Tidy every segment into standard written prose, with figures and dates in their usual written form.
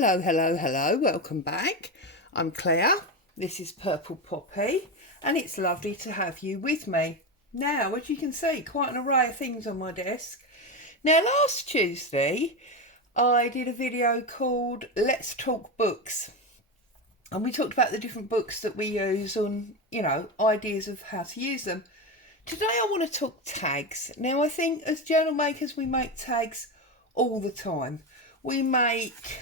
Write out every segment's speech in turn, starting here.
Hello, hello, hello, welcome back. I'm Claire, this is Purple Poppy, and it's lovely to have you with me. Now, as you can see, quite an array of things on my desk. Now, last Tuesday, I did a video called Let's Talk Books. And we talked about the different books that we use on, ideas of how to use them. Today I want to talk tags. Now, I think as journal makers, we make tags all the time. We make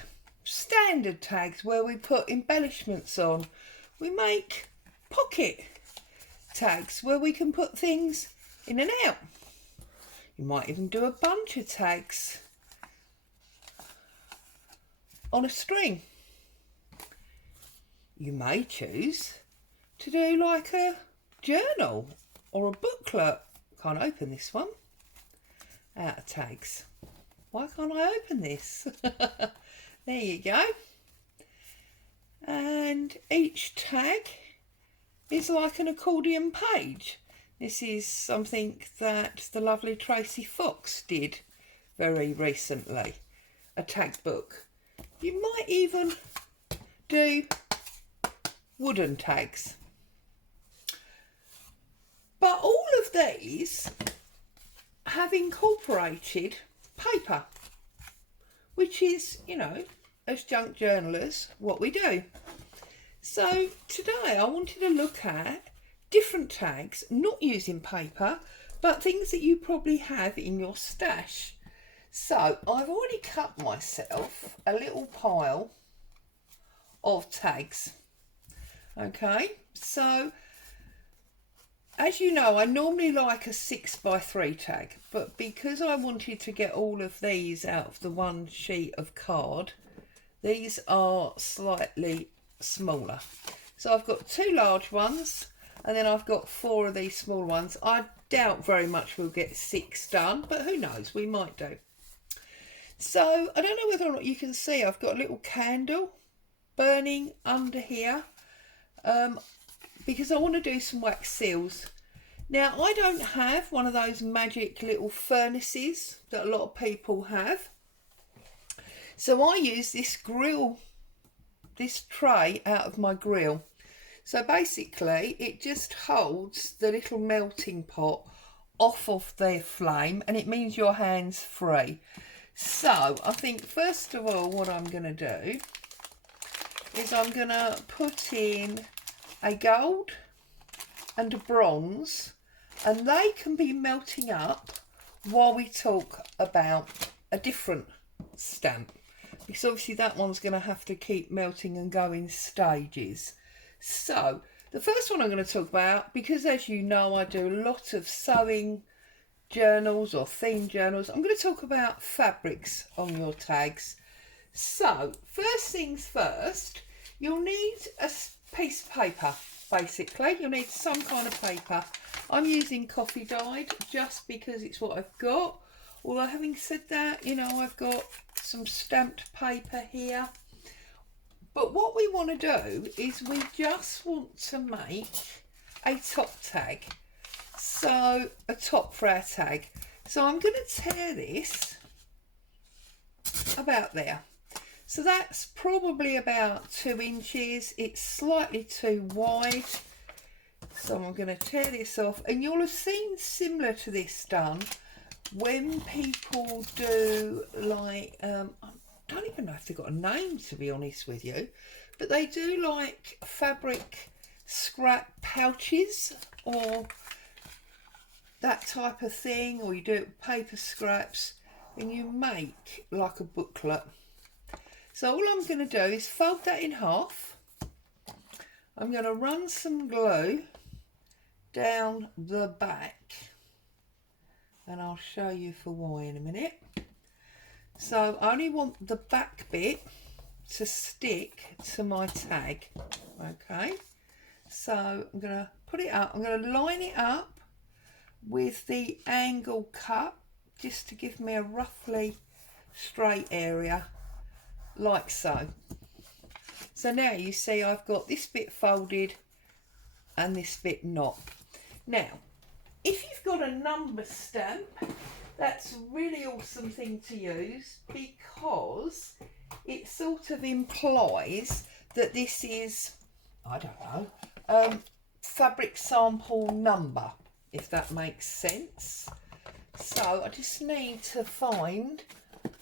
standard tags where we put embellishments on. We make pocket tags where we can put things in and out. You might even do a bunch of tags on a string. You may choose to do like a journal or a booklet. Can't open this one out of tags. Why can't I open this? There you go. And each tag is like an accordion page. This is something that the lovely Tracy Fox did very recently. A tag book. You might even do wooden tags. But all of these have incorporated paper, which is, as junk journalers, what we do. So today I wanted to look at different tags, not using paper, but things that you probably have in your stash. So I've already cut myself a little pile of tags. Okay, so as you know, I normally like a 6x3 tag, but because I wanted to get all of these out of the one sheet of card, these are slightly smaller. So I've got 2 large ones, and then I've got 4 of these small ones. I doubt very much we'll get 6 done, but who knows, we might do. So I don't know whether or not you can see, I've got a little candle burning under here. Because I want to do some wax seals. Now, I don't have one of those magic little furnaces that a lot of people have. So I use this grill, this tray out of my grill. So basically, it just holds the little melting pot off of the flame, and it means your hand's free. So I think first of all, what I'm going to do is I'm going to put in a gold and a bronze, and they can be melting up while we talk about a different stamp, because obviously that one's going to have to keep melting and go in stages. So the first one I'm going to talk about, because as you know I do a lot of sewing journals or theme journals, I'm going to talk about fabrics on your tags. So first things first, you'll need a piece of paper. Basically, you'll need some kind of paper. I'm using coffee dyed just because it's what I've got. Although having said that, I've got some stamped paper here. But what we want to do is we just want to make a top tag. So a top for our tag. So I'm going to tear this about there. So that's probably about 2 inches. It's slightly too wide. So I'm going to tear this off. And you'll have seen similar to this done when people do like, I don't even know if they've got a name, to be honest with you. But they do like fabric scrap pouches or that type of thing. Or you do it with paper scraps and you make like a booklet. So all I'm going to do is fold that in half. I'm going to run some glue down the back, and I'll show you for why in a minute. So I only want the back bit to stick to my tag. Okay, so I'm going to put it up. I'm going to line it up with the angle cut just to give me a roughly straight area. Like so. So now you see I've got this bit folded and this bit not. Now, if you've got a number stamp, that's a really awesome thing to use, because it sort of implies that this is, I don't know, fabric sample number, if that makes sense. So I just need to find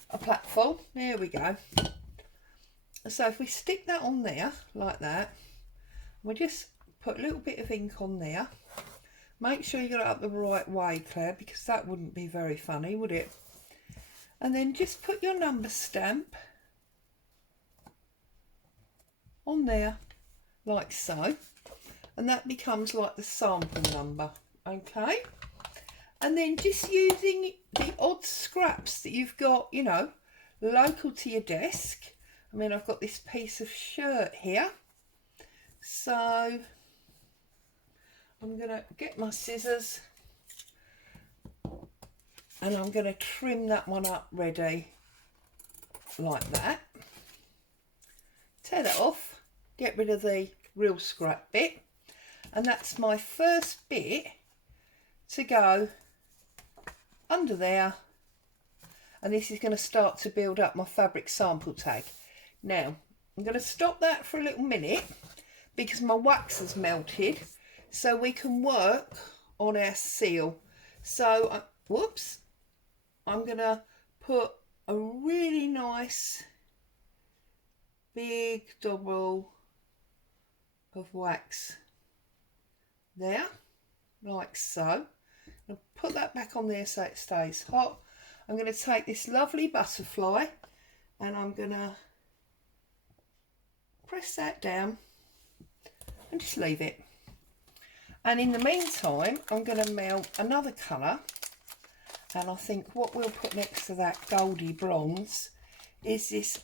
a platform. There we go. So if we stick that on there like that, we just put a little bit of ink on there. Make sure you got it up the right way, Claire, because that wouldn't be very funny, would it? And then just put your number stamp on there like so, and that becomes like the sample number. Okay, and then just using the odd scraps that you've got, you know, local to your desk. I mean, I've got this piece of shirt here, so I'm going to get my scissors and I'm going to trim that one up ready like that. Tear that off, get rid of the real scrap bit, and that's my first bit to go under there, and this is going to start to build up my fabric sample tag. Now I'm going to stop that for a little minute because my wax has melted, so we can work on our seal. So whoops, I'm going to put a really nice big double of wax there like so. I'll put that back on there so it stays hot. I'm going to take this lovely butterfly and I'm going to press that down and just leave it. And in the meantime, I'm going to melt another colour, and I think what we'll put next to that goldy bronze is this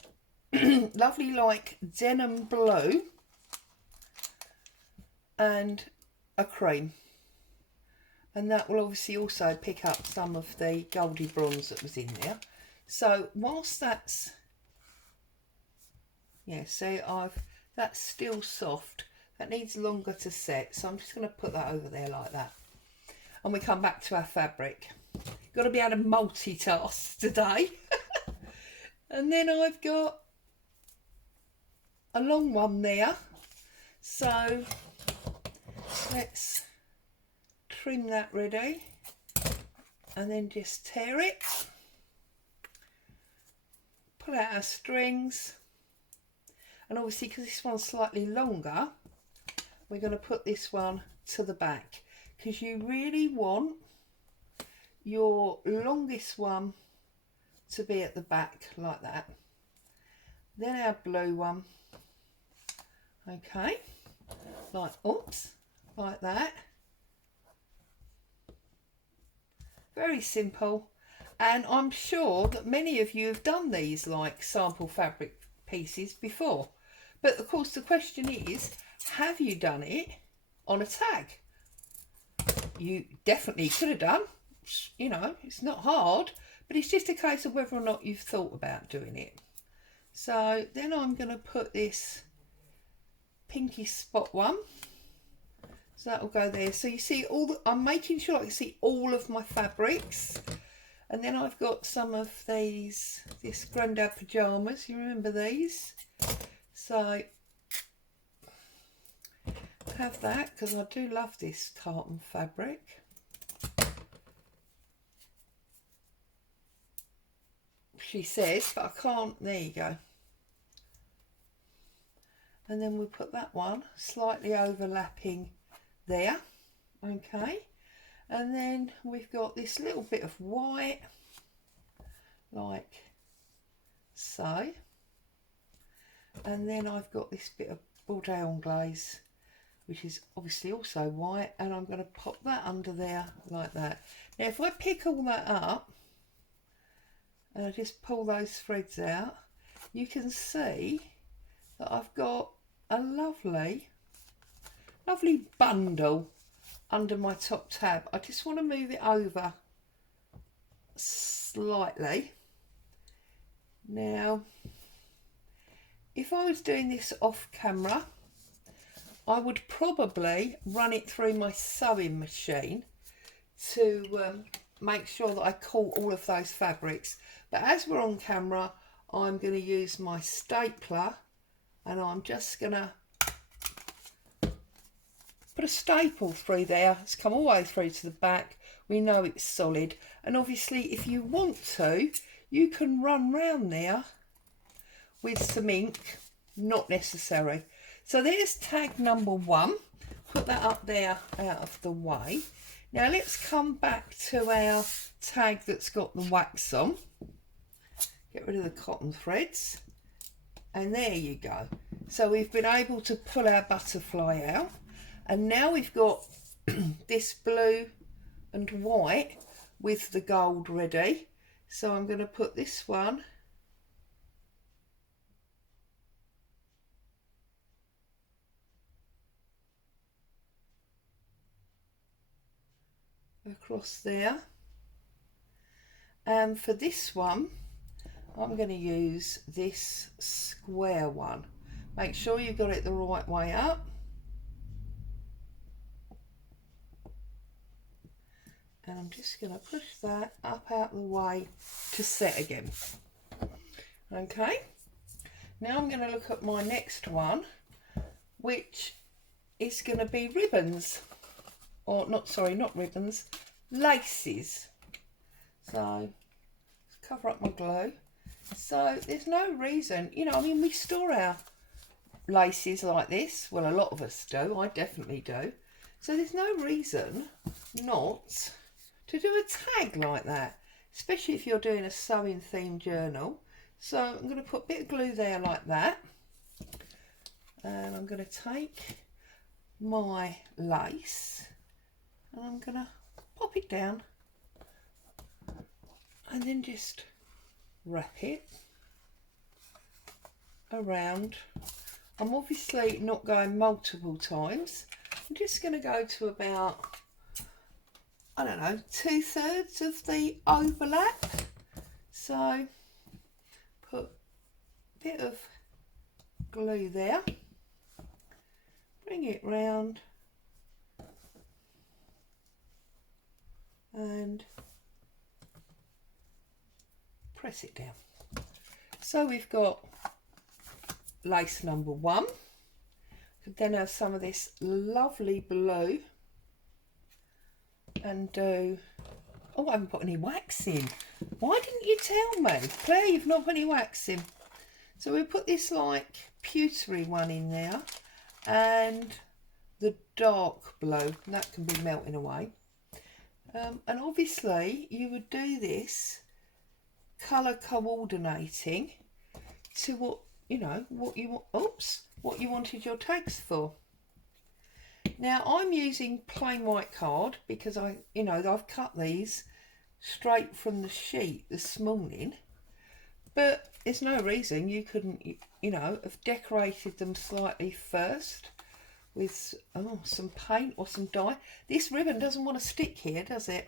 lovely like denim blue and a cream, and that will obviously also pick up some of the goldy bronze that was in there. So whilst that's, yeah, see, that's still soft, that needs longer to set, so I'm just going to put that over there like that, and we come back to our fabric. Got to be able to multitask today. And then I've got a long one there, so let's trim that ready and then just tear it, pull out our strings, and obviously because this one's slightly longer, we're going to put this one to the back, because you really want your longest one to be at the back like that. Then our blue one, okay, like, oops, like that. Very simple, and I'm sure that many of you have done these like sample fabric pieces before, but of course the question is, have you done it on a tag? You definitely could have done, you know, it's not hard, but it's just a case of whether or not you've thought about doing it. So then I'm going to put this pinky spot one, so that will go there. So you see I'm making sure I can see all of my fabrics. And then I've got some of these, this Grandad Pyjamas, you remember these? So have that, because I do love this tartan fabric. She says, but I can't, there you go. And then we'll put that one slightly overlapping there, okay. And then we've got this little bit of white, like so. And then I've got this bit of Bordeaux Anglaise, which is obviously also white, and I'm going to pop that under there like that. Now if I pick all that up and I just pull those threads out, you can see that I've got a lovely bundle under my top tab. I just want to move it over slightly. Now, if I was doing this off camera, I would probably run it through my sewing machine to make sure that I caught all of those fabrics. But as we're on camera, I'm going to use my stapler, and I'm just going to put a staple through there. It's come all the way through to the back. We know it's solid, and obviously if you want to, you can run round there with some ink. Not necessary. So there's tag number 1. Put that up there out of the way. Now let's come back to our tag that's got the wax on. Get rid of the cotton threads, and there you go. So we've been able to pull our butterfly out, and now we've got this blue and white with the gold ready. So I'm going to put this one across there, and for this one I'm going to use this square one. Make sure you've got it the right way up, and I'm just going to push that up out the way to set again. Okay, now I'm going to look at my next one, which is going to be ribbons, or not, sorry, not ribbons, laces. So let's cover up my glue. So there's no reason, you know, I mean, we store our laces like this. Well, a lot of us do. I definitely do. So there's no reason not to do a tag like that, especially if you're doing a sewing themed journal. So I'm going to put a bit of glue there like that, and I'm going to take my lace and I'm going to pop it down and then just wrap it around. I'm obviously not going multiple times. I'm just going to go to about, I don't know, 2/3 of the overlap. So put a bit of glue there, bring it round and press it down. So we've got lace number 1. Could then have some of this lovely blue and do, oh, I haven't put any wax in. Why didn't you tell me? Claire, you've not put any wax in. So we put this like pewtery one in there, and the dark blue, and that can be melting away. And obviously you would do this colour coordinating to what, you know, what you want, oops, what you wanted your tags for. Now I'm using plain white card because I've cut these straight from the sheet this morning, but there's no reason you couldn't, you know, have decorated them slightly first with some paint or some dye. This ribbon doesn't want to stick here, does it?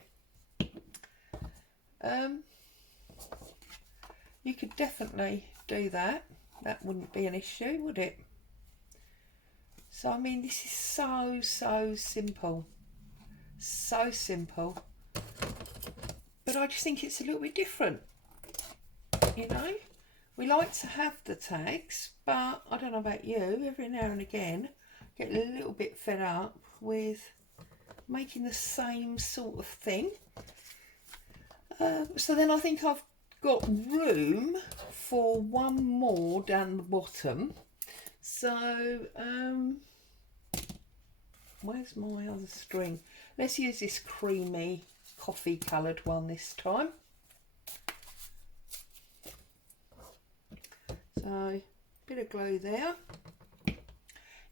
You could definitely do that. That wouldn't be an issue, would it? So I mean, this is so simple, so simple, but I just think it's a little bit different. You know, we like to have the tags, but I don't know about you, every now and again get a little bit fed up with making the same sort of thing. So then I think I've got room for one more down the bottom. So where's my other string? Let's use this creamy coffee coloured one this time. So bit of glue there.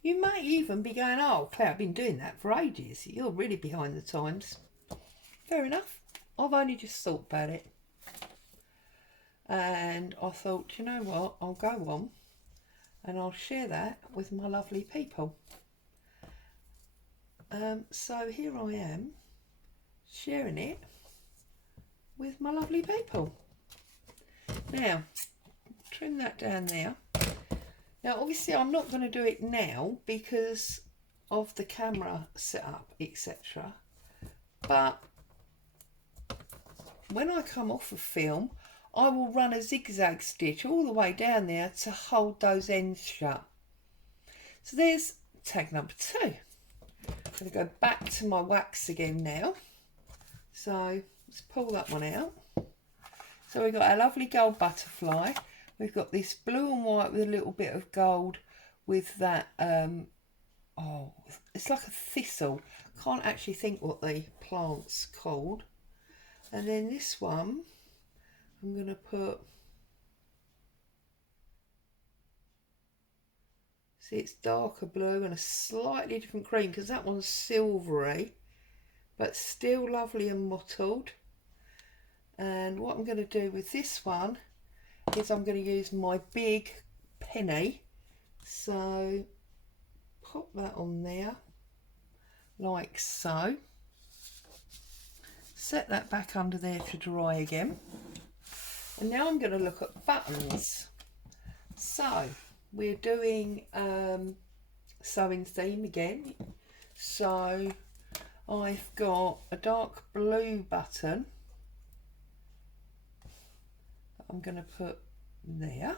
You may even be going, oh Claire, I've been doing that for ages. You're really behind the times. Fair enough. I've only just thought about it. And I thought, you know what, I'll go on and I'll share that with my lovely people. So here I am sharing it with my lovely people. Now, trim that down there. Now obviously I'm not going to do it now because of the camera setup, etc. But when I come off of film, I will run a zigzag stitch all the way down there to hold those ends shut. So there's tag number 2. I'm going to go back to my wax again now. So let's pull that one out. So we've got our lovely gold butterfly. We've got this blue and white with a little bit of gold with that, oh, it's like a thistle. Can't actually think what the plant's called. And then this one, I'm going to put, see, it's darker blue and a slightly different green because that one's silvery, but still lovely and mottled. And what I'm going to do with this one is I'm going to use my big penny. So pop that on there like so. Set that back under there to dry again. And now I'm going to look at buttons. So we're doing sewing theme again. So I've got a dark blue button that I'm going to put there.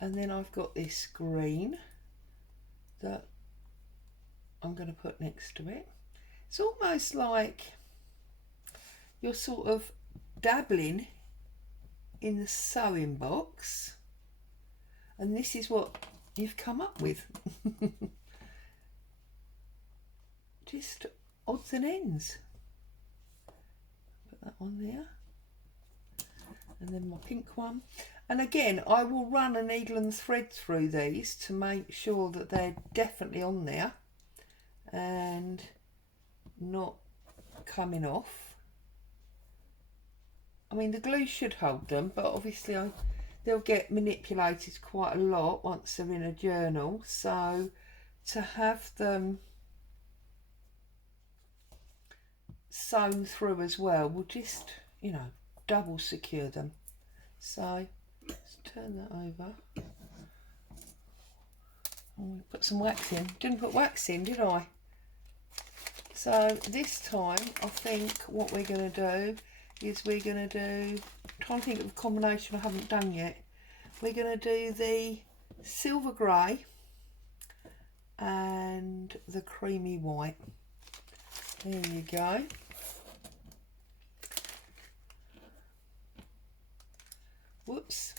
And then I've got this green that I'm going to put next to it. It's almost like you're sort of dabbling in the sewing box, and this is what you've come up with. Just odds and ends. Put that on there, and then my pink one. And again, I will run a needle and thread through these to make sure that they're definitely on there and not coming off. I mean, the glue should hold them, but obviously they'll get manipulated quite a lot once they're in a journal. So to have them sewn through as well will just, you know, double secure them. So let's turn that over. Oh, put some wax in. Didn't put wax in, did I? So this time I think what we're going to do is we're going to do, I'm trying to think of a combination I haven't done yet. We're going to do the silver grey and the creamy white. There you go. Whoops.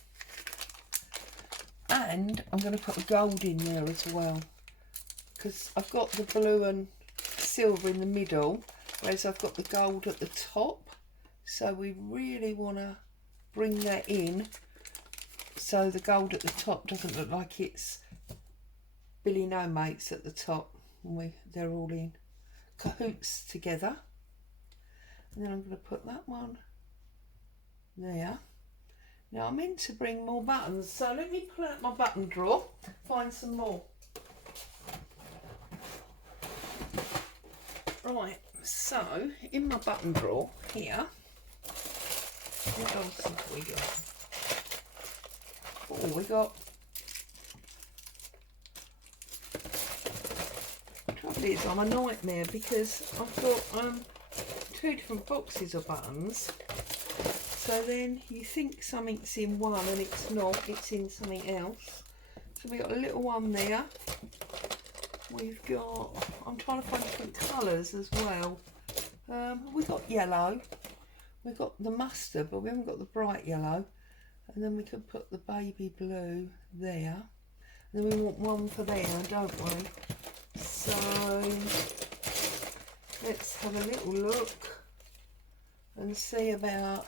And I'm going to put the gold in there as well, because I've got the blue and silver in the middle, whereas I've got the gold at the top. So we really want to bring that in so the gold at the top doesn't look like it's Billy No Mates at the top when they're all in cahoots together. And then I'm going to put that one there. Now I meant to bring more buttons, so let me pull out my button drawer, find some more. Right, so in my button drawer here, what else have we got? Oh, we got, the trouble is I'm a nightmare because I've got 2 different boxes of buttons. So then you think something's in one and it's not, it's in something else. So we've got a little one there. We've got, I'm trying to find different colours as well. We've got yellow, we've got the mustard, but we haven't got the bright yellow. And then we could put the baby blue there. And then we want one for there, don't we? So let's have a little look and see about,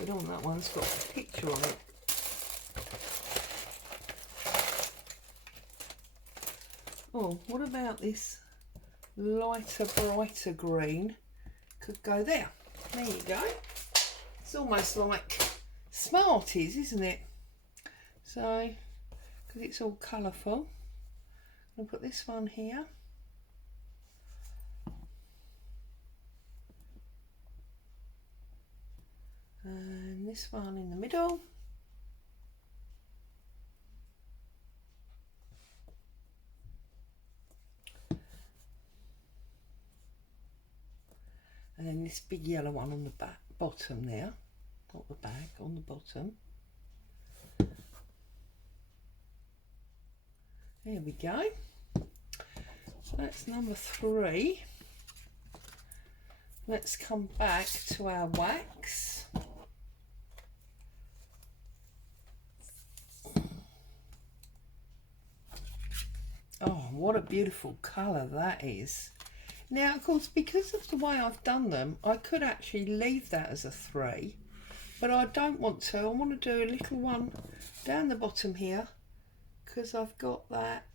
we don't want that one, it's got a picture on it. Oh, what about this lighter, brighter green? Could go there. There you go. It's almost like Smarties, isn't it? So, because it's all colourful. I'll put this one here. And this one in the middle. And then this big yellow one on the bottom there. not the back, on the bottom. There we go. So that's number 3. Let's come back to our wax. Oh, what a beautiful colour that is. Now, of course, because of the way I've done them, I could actually leave that as a 3, but I don't want to. I want to do a little one down the bottom here, because I've got that.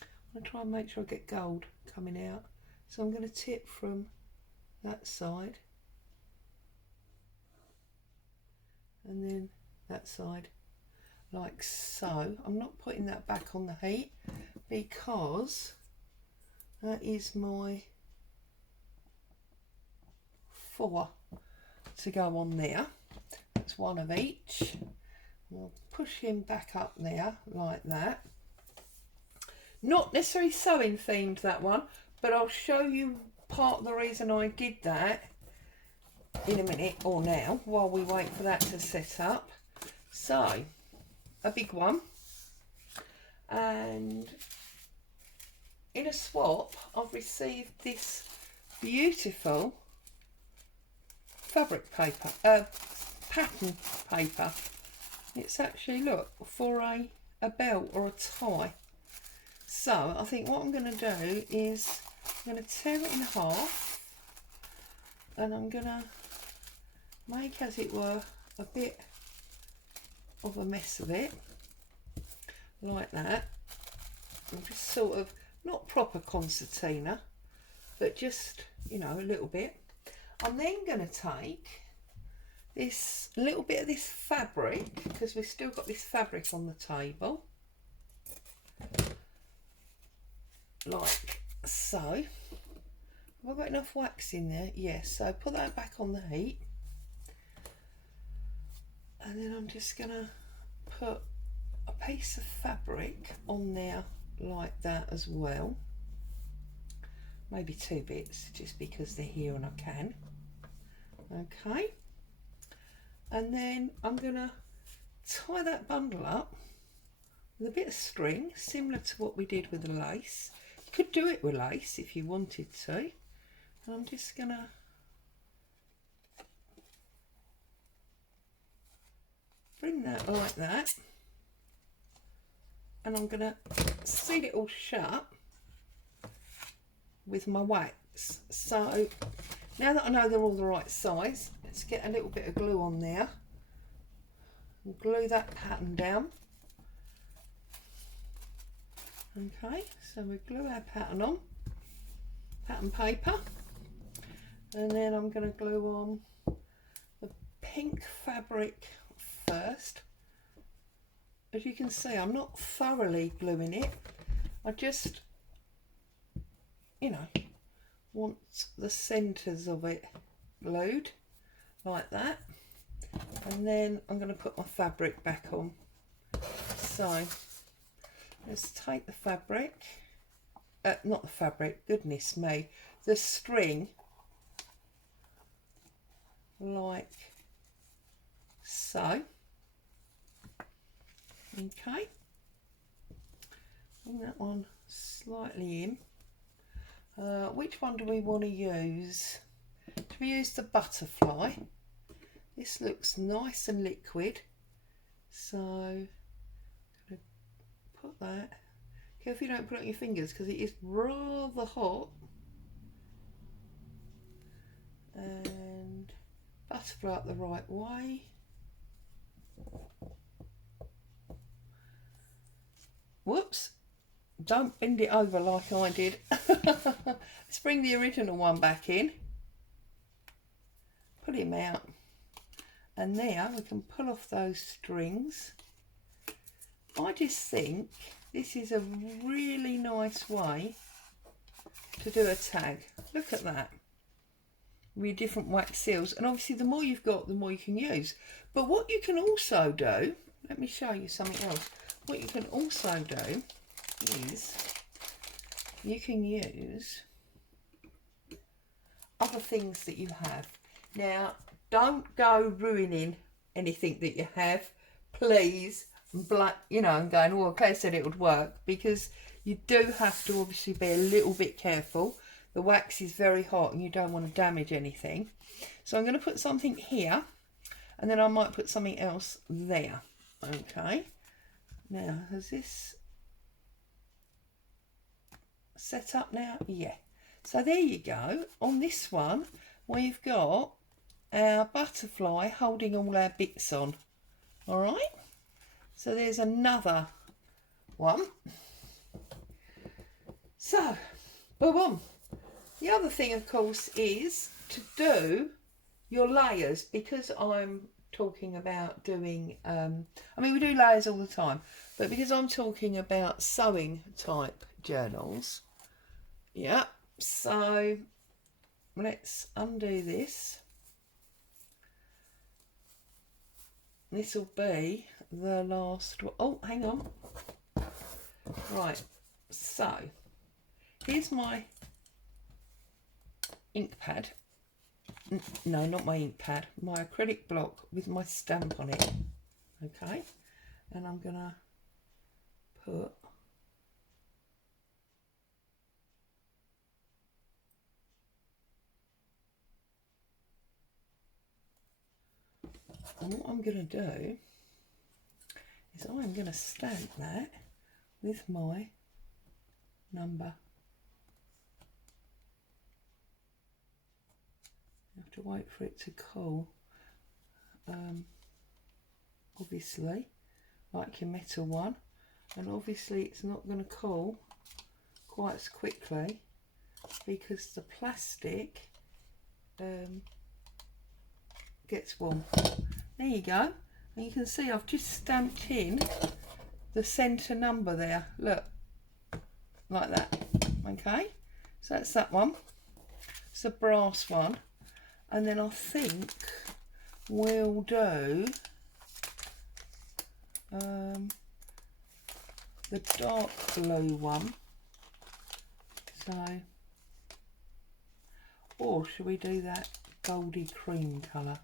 I'm going to try and make sure I get gold coming out. So I'm going to tip from that side, and then that side, like so. I'm not putting that back on the heat because that is my 4 to go on there. That's one of each. We'll push him back up there like that. Not necessarily sewing themed, that one, but I'll show you part of the reason I did that in a minute, or now, while we wait for that to set up. So, a big one, and in a swap I've received this beautiful fabric paper, pattern paper. It's actually, look, for a belt or a tie. So I think what I'm going to do is I'm going to tear it in half, and I'm going to make, as it were, a bit of a mess of it, like that. I'm just sort of, not proper concertina, but just, you know, a little bit. I'm then going to take this little bit of this fabric, because we've still got this fabric on the table, like so. Have I got enough wax in there? Yes. So put that back on the heat, and then I'm just gonna put a piece of fabric on there like that as well, maybe 2 bits, just because they're here and I can. Okay, and then I'm gonna tie that bundle up with a bit of string, similar to what we did with the lace. You could do it with lace if you wanted to, and I'm just gonna bring that like that, and I'm gonna seal it all shut with my wax. So now that I know they're all the right size, let's get a little bit of glue on there and glue that pattern down. Okay, so we glue our pattern on, pattern paper, and then I'm going to glue on the pink fabric first. As you can see, I'm not thoroughly gluing it, I just, you know, want the centres of it glued like that, and then I'm going to put my fabric back on. So let's take the fabric, not the fabric, goodness me, the string, like so. Okay, bring that one slightly in. Which one do we want to use? Do we use the butterfly? This looks nice and liquid, so I'm going to put that. Careful you don't put it on your fingers, because it is rather hot. And butterfly up the right way. Whoops, don't bend it over like I did. Let's bring the original one back in, put him out, and there we can pull off those strings. I just think this is a really nice way to do a tag. Look at that, with different wax seals, and obviously the more you've got, the more you can use. But what you can also do, let me show you something else. What you can also do is you can use other things that you have. Now, don't go ruining anything that you have, please. And going, oh, Claire said it would work, because you do have to obviously be a little bit careful. The wax is very hot and you don't want to damage anything. So I'm going to put something here, and then I might put something else there. Okay. Now, has this set up now? Yeah. So there you go. On this one, we've got our butterfly holding all our bits on. All right. So there's another one. So, boom. The other thing, of course, is to do your layers, because I'm talking about doing, I mean, we do layers all the time, but because I'm talking about sewing type journals, yeah, so let's undo this. This will be the last one. Oh, hang on. Right, so here's my ink pad. No, not my ink pad, my acrylic block with my stamp on it. Okay, and I'm gonna put and what I'm gonna do is I'm gonna stamp that with my number. You have to wait for it to cool. Obviously, like your metal one, and obviously it's not going to cool quite as quickly because the plastic gets warm. There you go, and you can see I've just stamped in the centre number there. Look, like that. Okay, so that's that one. It's a brass one. And then I think we'll do the dark blue one. So, or should we do that goldy cream colour?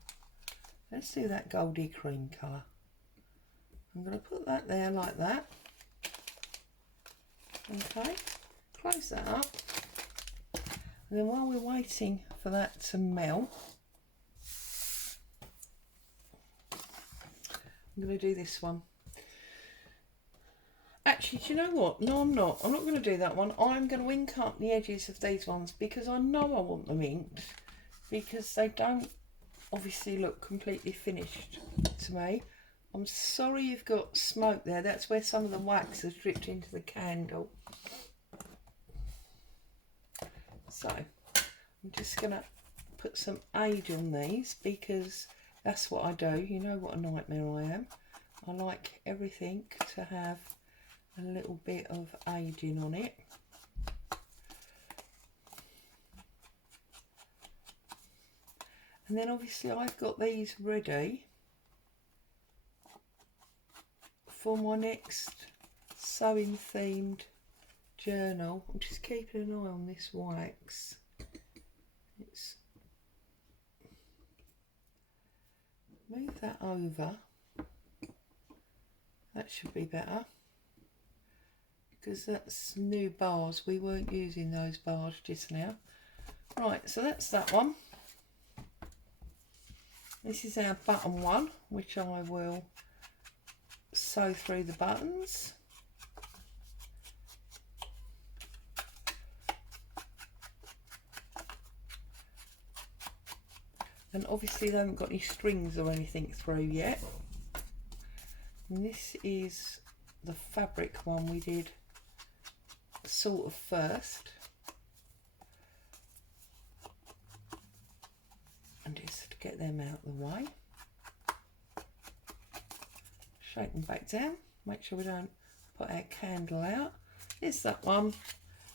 Let's do that goldy cream colour. I'm going to put that there like that. Okay, close that up. And then while we're waiting for that to melt, I'm going to do this one. Actually, do you know what? No, I'm not. I'm not going to do that one. I'm going to ink up the edges of these ones because I know I want them inked, because they don't obviously look completely finished to me. I'm sorry you've got smoke there. That's where some of the wax has dripped into the candle. So I'm just going to put some age on these because that's what I do. You know what a nightmare I am. I like everything to have a little bit of aging on it. And then obviously I've got these ready for my next sewing themed journal. I'm just keeping an eye on this wax. It's move that over. That should be better because that's new bars. We weren't using those bars just now. Right, so that's that one. This is our button one, which I will sew through the buttons. And obviously they haven't got any strings or anything through yet. And this is the fabric one we did sort of first. And just get them out of the way. Shake them back down. Make sure we don't put our candle out. Here's that one.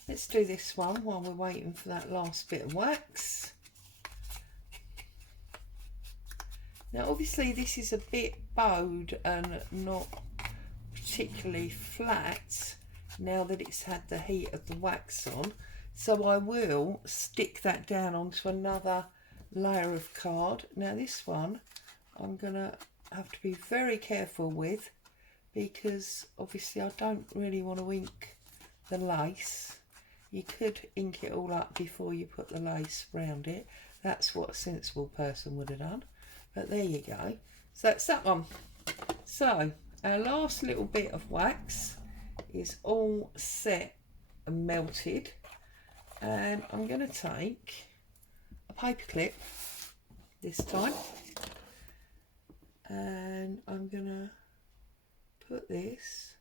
Let's do this one while we're waiting for that last bit of wax. Now obviously this is a bit bowed and not particularly flat now that it's had the heat of the wax on, so I will stick that down onto another layer of card. Now this one I'm gonna have to be very careful with, because obviously I don't really want to ink the lace. You could ink it all up before you put the lace around it. That's what a sensible person would have done. But there you go. So that's that one. So our last little bit of wax is all set and melted. And I'm going to take a paper clip this time. And I'm going to put this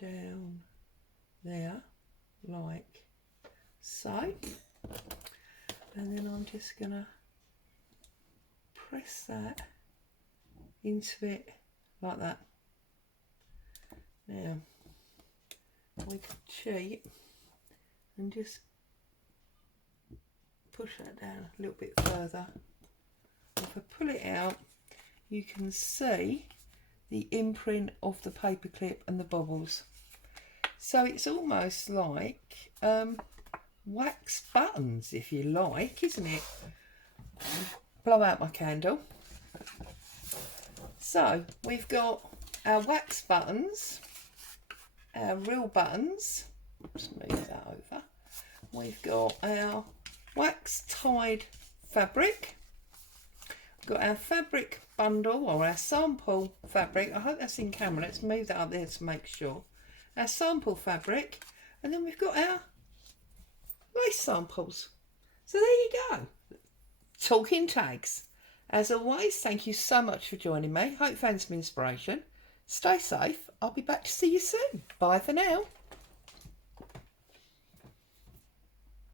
down there like so, and then I'm just gonna press that into it like that. Now I can cheat and just push that down a little bit further. If I pull it out, you can see the imprint of the paper clip and the bubbles. So it's almost like wax buttons, if you like, isn't it? Blow out my candle. So we've got our wax buttons, our real buttons. Just move that over. We've got our wax tied fabric. We've got our fabric bundle, or our sample fabric. I hope that's in camera. Let's move that up there to make sure. Our sample fabric, and then we've got our lace samples. So there you go. Talking tags. As always, thank you so much for joining me. Hope you found some inspiration. Stay safe. I'll be back to see you soon. Bye for now.